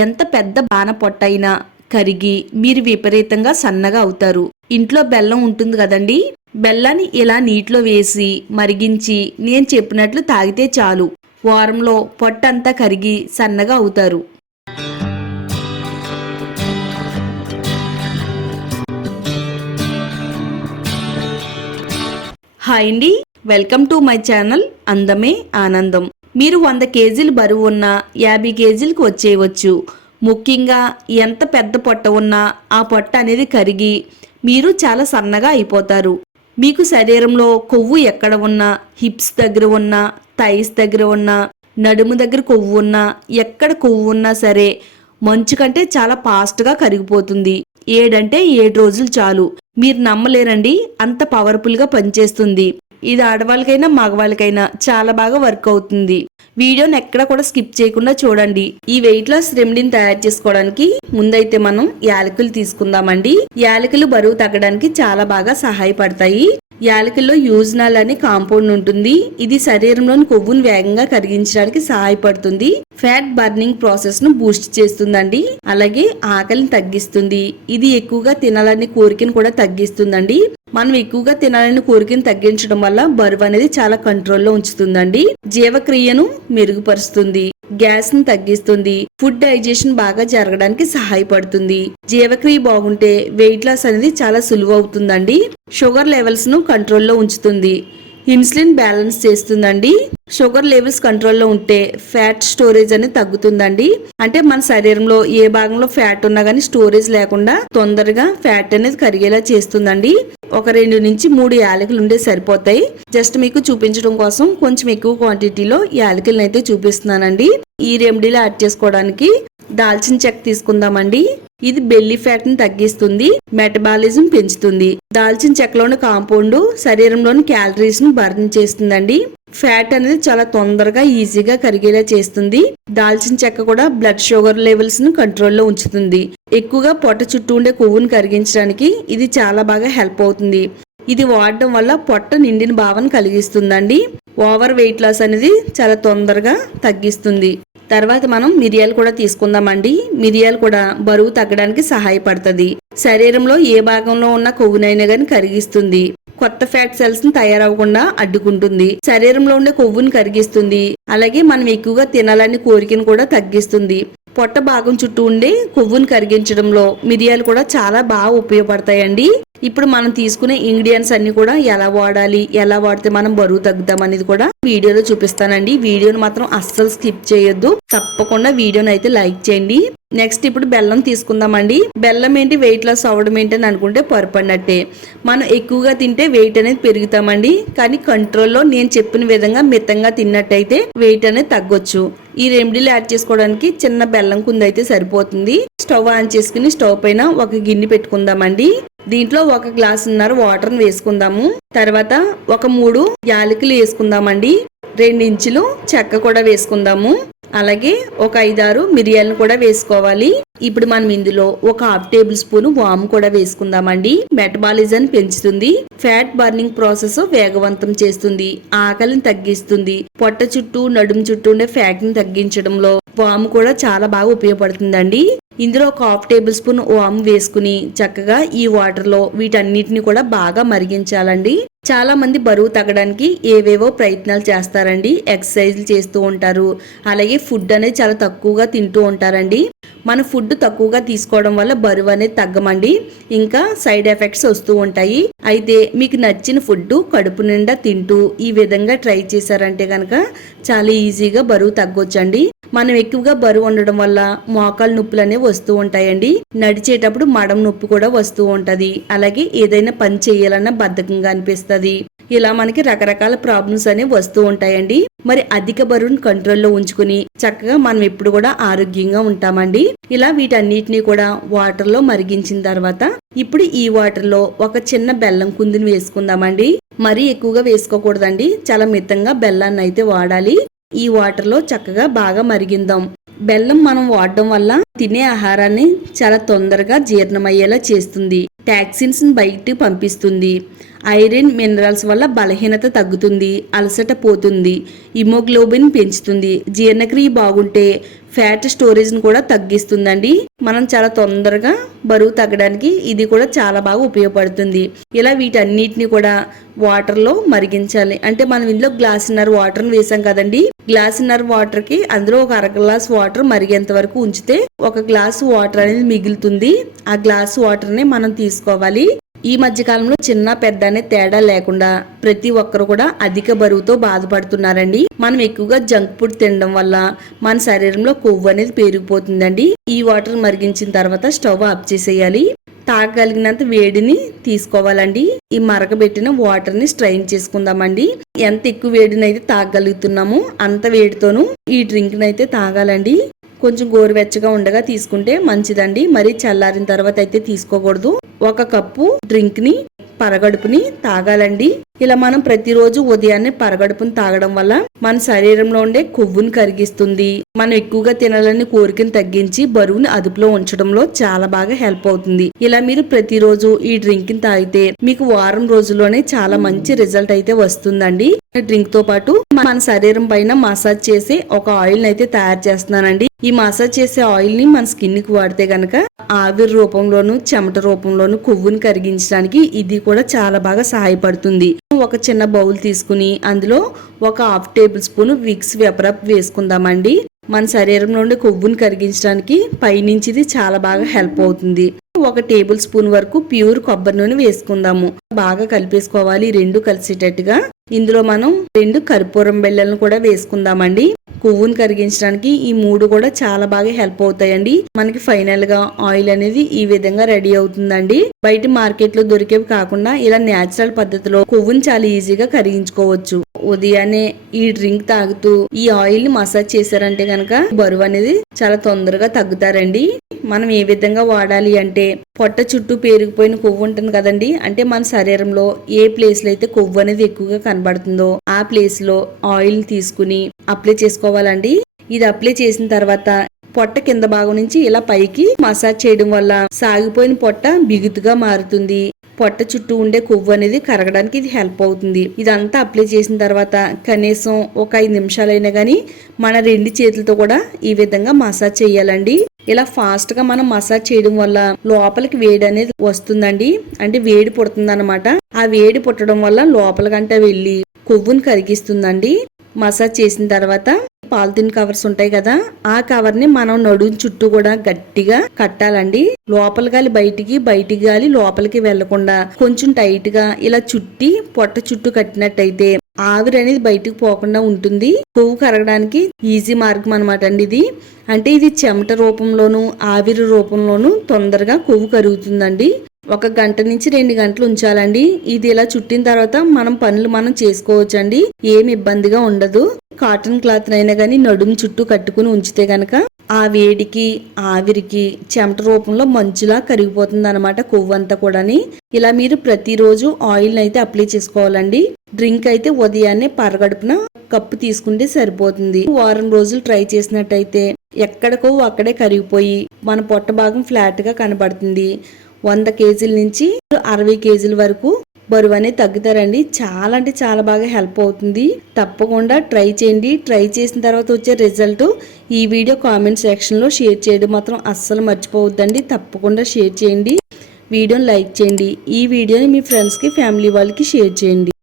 ఎంత పెద్ద బాన పొట్టైనా కరిగి మీరు విపరీతంగా సన్నగా అవుతారు. ఇంట్లో బెల్లం ఉంటుంది కదండి, బెల్లాన్ని ఇలా నీటిలో వేసి మరిగించి నేను చెప్పినట్లు తాగితే చాలు, వారంలో పొట్టంతా కరిగి సన్నగా అవుతారు. హాయ్ అండి, వెల్కమ్ టు మై ఛానల్ అందమే ఆనందం. మీరు 100 కేజీలు బరువు ఉన్నా 50 కేజీలకు వచ్చేయవచ్చు. ముఖ్యంగా ఎంత పెద్ద పొట్ట ఉన్నా ఆ పొట్ట అనేది కరిగి మీరు చాలా సన్నగా అయిపోతారు. మీకు శరీరంలో కొవ్వు ఎక్కడ ఉన్నా, హిప్స్ దగ్గర ఉన్నా, థైస్ దగ్గర ఉన్నా, నడుము దగ్గర కొవ్వు ఉన్నా, ఎక్కడ కొవ్వు ఉన్నా సరే మంచు కంటే చాలా ఫాస్ట్గా కరిగిపోతుంది. 7 అంటే 7 రోజులు చాలు. మీరు నమ్మలేరండి, అంత పవర్ఫుల్గా పనిచేస్తుంది. ఇది ఆడవాళ్ళకైనా మగవాళ్ళకైనా చాలా బాగా వర్క్ అవుతుంది. వీడియోని ఎక్కడ కూడా స్కిప్ చేయకుండా చూడండి. ఈ వెయిట్ లాస్ రెమెడీని తయారు చేసుకోవడానికి ముందైతే మనం యాలకులు తీసుకుందామండి. యాలకులు బరువు తగ్గడానికి చాలా బాగా సహాయపడతాయి. యాలకుల్లో యూజ్నాల్ అనే కాంపౌండ్ ఉంటుంది. ఇది శరీరంలోని కొవ్వును వేగంగా కరిగించడానికి సహాయపడుతుంది. ఫ్యాట్ బర్నింగ్ ప్రాసెస్ ను బూస్ట్ చేస్తుందండి. అలాగే ఆకలిని తగ్గిస్తుంది. ఇది ఎక్కువగా తినాలని కోరికను కూడా తగ్గిస్తుందండి. మనం ఎక్కువగా తినాలని కోరికను తగ్గించడం వల్ల బరువు అనేది చాలా కంట్రోల్లో ఉంచుతుందండి. జీవక్రియను మెరుగుపరుస్తుంది, గ్యాస్ ను తగ్గిస్తుంది, ఫుడ్ డైజెషన్ బాగా జరగడానికి సహాయపడుతుంది. జీవక్రియ బాగుంటే వెయిట్ లాస్ అనేది చాలా సులువు అవుతుందండి. షుగర్ లెవెల్స్ ను కంట్రోల్లో ఉంచుతుంది, ఇన్సులిన్ బ్యాలెన్స్ చేస్తుందండి. షుగర్ లెవెల్స్ కంట్రోల్లో ఉంటే ఫ్యాట్ స్టోరేజ్ అనేది తగ్గుతుందండి. అంటే మన శరీరంలో ఏ భాగంలో ఫ్యాట్ ఉన్నా కానీ స్టోరేజ్ లేకుండా తొందరగా ఫ్యాట్ అనేది కరిగేలా చేస్తుందండి. ఒక 2 నుంచి 3 యాలకులు ఉండే సరిపోతాయి. జస్ట్ మీకు చూపించడం కోసం కొంచెం ఎక్కువ క్వాంటిటీలో యాలకులను అయితే చూపిస్తున్నానండి. ఈ రెమెడీలో యాడ్ చేసుకోవడానికి దాల్చిన చెక్క తీసుకుందామండి. ఇది బెల్లీ ఫ్యాట్ ని తగ్గిస్తుంది, మెటబాలిజం పెంచుతుంది. దాల్చిన చెక్కలోని కాంపౌండ్ శరీరంలోని క్యాలరీస్ ను బర్న్ చేస్తుందండి. ఫ్యాట్ అనేది చాలా తొందరగా ఈజీగా కరిగేలా చేస్తుంది. దాల్చిన చెక్క కూడా బ్లడ్ షుగర్ లెవెల్స్ ను కంట్రోల్లో ఉంచుతుంది. ఎక్కువగా పొట్ట చుట్టూ ఉండే కొవ్వును కరిగించడానికి ఇది చాలా బాగా హెల్ప్ అవుతుంది. ఇది వాడడం వల్ల పొట్ట నిండిన భావన కలిగిస్తుందండి. ఓవర్ వెయిట్ లాస్ అనేది చాలా తొందరగా తగ్గిస్తుంది. తర్వాత మనం మిరియాలు కూడా తీసుకుందామండి. మిరియాలు కూడా బరువు తగ్గడానికి సహాయపడుతుంది. శరీరంలో ఏ భాగంలో ఉన్న కొవ్వునైనా గాని కరిగిస్తుంది. కొత్త ఫ్యాట్ సెల్స్ ని తయారవకుండా అడ్డుకుంటుంది. శరీరంలో ఉండే కొవ్వుని కరిగిస్తుంది. అలాగే మనం ఎక్కువగా తినాలని కోరికను కూడా తగ్గిస్తుంది. పొట్ట భాగం చుట్టూ ఉండే కొవ్వును కరిగించడంలో మిరియాలు కూడా చాలా బాగా ఉపయోగపడతాయండి. ఇప్పుడు మనం తీసుకునే ఇంగ్రీడియంట్స్ అన్ని కూడా ఎలా వాడాలి, ఎలా వాడితే మనం బరువు తగ్గుతాం అనేది కూడా వీడియోలో చూపిస్తానండి. వీడియోని మాత్రం అస్సలు స్కిప్ చేయొద్దు. తప్పకుండా వీడియోని అయితే లైక్ చేయండి. నెక్స్ట్ ఇప్పుడు బెల్లం తీసుకుందామండి. బెల్లం ఏంటి వెయిట్ లాస్ అవ్వడం ఏంటని అనుకుంటే పొరపడినట్టే. మనం ఎక్కువగా తింటే వెయిట్ అనేది పెరుగుతామండి. కానీ కంట్రోల్లో నేను చెప్పిన విధంగా మితంగా తిన్నట్టయితే వెయిట్ అనేది తగ్గొచ్చు. ఈ రెమెడీలు యాడ్ చేసుకోవడానికి చిన్న బెల్లం కుంది అయితే సరిపోతుంది. స్టవ్ ఆన్ చేసుకుని స్టవ్ పైన ఒక గిన్నె పెట్టుకుందామండి. దీంట్లో 1 గ్లాసున్నర వాటర్ వేసుకుందాము. తర్వాత ఒక 3 యాలకులు వేసుకుందామండి. 2 ఇంచులు చెక్క కూడా వేసుకుందాము. అలాగే ఒక 5-6 మిరియాలను కూడా వేసుకోవాలి. ఇప్పుడు మనం ఇందులో ఒక 1/2 టేబుల్ స్పూన్ వాము కూడా వేసుకుందామండి. మెటబాలిజం పెంచుతుంది, ఫ్యాట్ బర్నింగ్ ప్రాసెస్ వేగవంతం చేస్తుంది, ఆకలిని తగ్గిస్తుంది, పొట్ట చుట్టూ నడుము చుట్టూ ఉండే ఫ్యాట్ ని తగ్గించడంలో వాము కూడా చాలా బాగా ఉపయోగపడుతుందండి. ఇందులో ఒక 1/2 టేబుల్ స్పూన్ వాము వేసుకుని చక్కగా ఈ వాటర్ లో వీటన్నిటిని కూడా బాగా మరిగించాలండి. చాలా మంది బరువు తగ్గడానికి ఏవేవో ప్రయత్నాలు చేస్తారండి. ఎక్సర్సైజ్లు చేస్తూ ఉంటారు. అలాగే ఫుడ్ అనేది చాలా తక్కువగా తింటూ ఉంటారండి. మన ఫుడ్ తక్కువగా తీసుకోవడం వల్ల బరువు అనేది తగ్గమండి. ఇంకా సైడ్ ఎఫెక్ట్స్ వస్తూ ఉంటాయి. అయితే మీకు నచ్చిన ఫుడ్ కడుపు నిండా తింటూ ఈ విధంగా ట్రై చేశారంటే కనుక చాలా ఈజీగా బరువు తగ్గొచ్చండి. మనం ఎక్కువగా బరువు ఉండడం వల్ల మోకాలు నొప్పులు అనేవి వస్తూ ఉంటాయండి. నడిచేటప్పుడు మడం నొప్పి కూడా వస్తూ ఉంటది. అలాగే ఏదైనా పని చేయాలన్నా బద్ధకంగా అనిపిస్తుంది. ఇలా మనకి రకరకాల ప్రాబ్లమ్స్ అనేవి వస్తూ ఉంటాయండి. మరి అధిక బరువును కంట్రోల్లో ఉంచుకుని చక్కగా మనం ఎప్పుడు కూడా ఆరోగ్యంగా ఉంటామండి. ఇలా వీటన్నిటిని కూడా వాటర్ లో మరిగించిన తర్వాత ఇప్పుడు ఈ వాటర్ లో ఒక చిన్న బెల్లం కుందిని వేసుకుందామండి. మరీ ఎక్కువగా వేసుకోకూడదండి. చాలా మితంగా బెల్లాన్ని అయితే వాడాలి. ఈ వాటర్ లో చక్కగా బాగా మరిగిందాం. బెల్లం మనం వాడడం వల్ల తినే ఆహారాన్ని చాలా తొందరగా జీర్ణమయ్యేలా చేస్తుంది. టాక్సిన్స్ బయటికి పంపిస్తుంది. ఐరన్ మినరల్స్ వల్ల బలహీనత తగ్గుతుంది, అలసట పోతుంది, హిమోగ్లోబిన్ పెంచుతుంది. జీర్ణక్రియ బాగుంటే ఫ్యాట్ స్టోరేజ్ని కూడా తగ్గిస్తుందండి. మనం చాలా తొందరగా బరువు తగ్గడానికి ఇది కూడా చాలా బాగా ఉపయోగపడుతుంది. ఇలా వీటన్నిటిని కూడా వాటర్లో మరిగించాలి. అంటే మనం ఇందులో గ్లాసున్నర వాటర్ని వేసాం కదండి. గ్లాసున్నర వాటర్కి అందులో ఒక అర గ్లాస్ వాటర్ మరిగేంత వరకు ఉంచితే ఒక గ్లాసు వాటర్ అనేది మిగులుతుంది. ఆ గ్లాసు వాటర్ని మనం తీసుకోవాలి. ఈ మధ్య కాలంలో చిన్న పెద్ద అనే తేడా లేకుండా ప్రతి ఒక్కరు కూడా అధిక బరువుతో బాధపడుతున్నారండి. మనం ఎక్కువగా జంక్ ఫుడ్ తినడం వల్ల మన శరీరంలో కొవ్వు అనేది పెరిగిపోతుందండి. ఈ వాటర్ మరిగించిన తర్వాత స్టవ్ ఆఫ్ చేసేయాలి. తాగగలిగినంత వేడిని తీసుకోవాలండి. ఈ మరగబెట్టిన వాటర్ ని స్ట్రైన్ చేసుకుందామండి. ఎంత ఎక్కువ వేడిని అయితే తాగగలుగుతున్నామో అంత వేడితోనూ ఈ డ్రింక్ అయితే తాగాలండి. కొంచెం గోరువెచ్చగా ఉండగా తీసుకుంటే మంచిదండి. మరి చల్లారిన తర్వాత అయితే తీసుకోకూడదు. ఒక కప్పు డ్రింక్ ని పరగడుపుని తాగాలండి. ఇలా మనం ప్రతిరోజు ఉదయాన్నే పరగడుపుని తాగడం వల్ల మన శరీరంలో ఉండే కొవ్వుని కరిగిస్తుంది. మనం ఎక్కువగా తినాలని కోరికను తగ్గించి బరువుని అదుపులో ఉంచడంలో చాలా బాగా హెల్ప్ అవుతుంది. ఇలా మీరు ప్రతిరోజు ఈ డ్రింక్ ని తాగితే మీకు వారం రోజుల్లోనే చాలా మంచి రిజల్ట్ అయితే వస్తుందండి. డ్రింక్ తో పాటు మన శరీరం పైన మసాజ్ చేసే ఒక ఆయిల్ అయితే తయారు చేస్తున్నానండి. ఈ మసాజ్ చేసే ఆయిల్ ని మన స్కిన్ కి వాడితే గనక ఆవిరి రూపంలోను చెమట రూపంలోను కొవ్వుని కరిగించడానికి ఇది కూడా చాలా బాగా సహాయపడుతుంది. ఒక చిన్న బౌల్ తీసుకుని అందులో ఒక 1/2 టేబుల్ స్పూన్ విక్స్ వేపరప్ వేసుకుందామండి. మన శరీరంలో ఉండే కొవ్వుని కరిగించడానికి పైనుంచి ఇది చాలా బాగా హెల్ప్ అవుతుంది. 1 టేబుల్ స్పూన్ వరకు ప్యూర్ కొబ్బరి నూనె వేసుకుందాము. బాగా కలిపేసుకోవాలి రెండు కలిసేటట్టుగా. ఇందులో మనం 2 కర్పూరం బిళ్ళలను కూడా వేసుకుందామండి. కొవ్వుని కరిగించడానికి ఈ 3 కూడా చాలా బాగా హెల్ప్ అవుతాయండి. మనకి ఫైనల్ గా ఆయిల్ అనేది ఈ విధంగా రెడీ అవుతుందండి. బయట మార్కెట్ లో దొరికేవి కాకుండా ఇలా నేచురల్ పద్ధతిలో కొవ్వుని చాలా ఈజీగా కరిగించుకోవచ్చు. ఉదయాన్నే ఈ డ్రింక్ తాగుతూ ఈ ఆయిల్ ని మసాజ్ చేశారంటే గనక బరువు అనేది చాలా తొందరగా తగ్గుతారండి. మనం ఏ విధంగా వాడాలి అంటే పొట్ట చుట్టూ పేరుకుపోయిన కొవ్వు ఉంటుంది కదండి. అంటే మన శరీరంలో ఏ ప్లేస్ లో అయితే కొవ్వు అనేది ఎక్కువగా కనబడుతుందో ఆ ప్లేస్ లో ఆయిల్ తీసుకుని అప్లై చేసుకోవాలండి. ఇది అప్లై చేసిన తర్వాత పొట్ట కింద భాగం నుంచి ఇలా పైకి మసాజ్ చేయడం వల్ల సాగిపోయిన పొట్ట బిగుతుగా మారుతుంది. పొట్ట చుట్టూ ఉండే కొవ్వు అనేది కరగడానికి ఇది హెల్ప్ అవుతుంది. ఇదంతా అప్లై చేసిన తర్వాత కనీసం ఒక 5 నిమిషాలైనా గానీ మన 2 చేతులతో కూడా ఈ విధంగా మసాజ్ చేయాలండి. ఇలా ఫాస్ట్ గా మనం మసాజ్ చేయడం వల్ల లోపలికి వేడి అనేది వస్తుందండి. అంటే వేడి పుడుతుంది అనమాట. ఆ వేడి పుట్టడం వల్ల లోపలికంటే వెళ్ళి కొవ్వుని కరిగిస్తుందండి. మసాజ్ చేసిన తర్వాత పాలిథిన్ కవర్స్ ఉంటాయి కదా, ఆ కవర్ ని మనం నడుము చుట్టూ కూడా గట్టిగా కట్టాలండి. లోపల గాలి బయటికి, బయటికి గాలి లోపలికి వెళ్లకుండా కొంచెం టైట్ గా ఇలా చుట్టి పొట్ట చుట్టూ కట్టినట్టయితే ఆవిరి అనేది బయటకు పోకుండా ఉంటుంది. కొవ్వు కరగడానికి ఈజీ మార్గం అనమాట అండి ఇది. అంటే ఇది చెమట రూపంలోను ఆవిరి రూపంలోను తొందరగా కొవ్వు కరుగుతుందండి. 1 గంట నుంచి 2 గంటలు ఉంచాలండి. ఇది ఇలా చుట్టిన తర్వాత మనం పనులు మనం చేసుకోవచ్చు అండి. ఏమి ఇబ్బందిగా ఉండదు. కాటన్ క్లాత్ అయినా గానీ నడుము చుట్టూ కట్టుకుని ఉంచితే గనక ఆ వేడికి ఆవిరికి చెమట రూపంలో మంచులా కరిగిపోతుంది అనమాట కొవ్వు అంతా కూడాని. ఇలా మీరు ప్రతిరోజు ఆయిల్ అయితే అప్లై చేసుకోవాలండి. డ్రింక్ అయితే ఉదయాన్నే పరగడుపున కప్పు తీసుకుంటే సరిపోతుంది. వారం రోజులు ట్రై చేసినట్టయితే ఎక్కడ కొవ్వు అక్కడే కరిగిపోయి మన పొట్ట భాగం ఫ్లాట్ గా కనబడుతుంది. 100 కేజీల నుంచి 60 కేజీల వరకు బరువు అనేది తగ్గుతారండి. చాలా అంటే చాలా బాగా హెల్ప్ అవుతుంది. తప్పకుండా ట్రై చేయండి. ట్రై చేసిన తర్వాత వచ్చే రిజల్ట్ ఈ వీడియో కామెంట్ సెక్షన్ లో షేర్ చేయడం మాత్రం అస్సలు మర్చిపోవద్దండి. తప్పకుండా షేర్ చేయండి. వీడియోని లైక్ చేయండి. ఈ వీడియోని మీ ఫ్రెండ్స్ కి ఫ్యామిలీ వాళ్ళకి షేర్ చేయండి.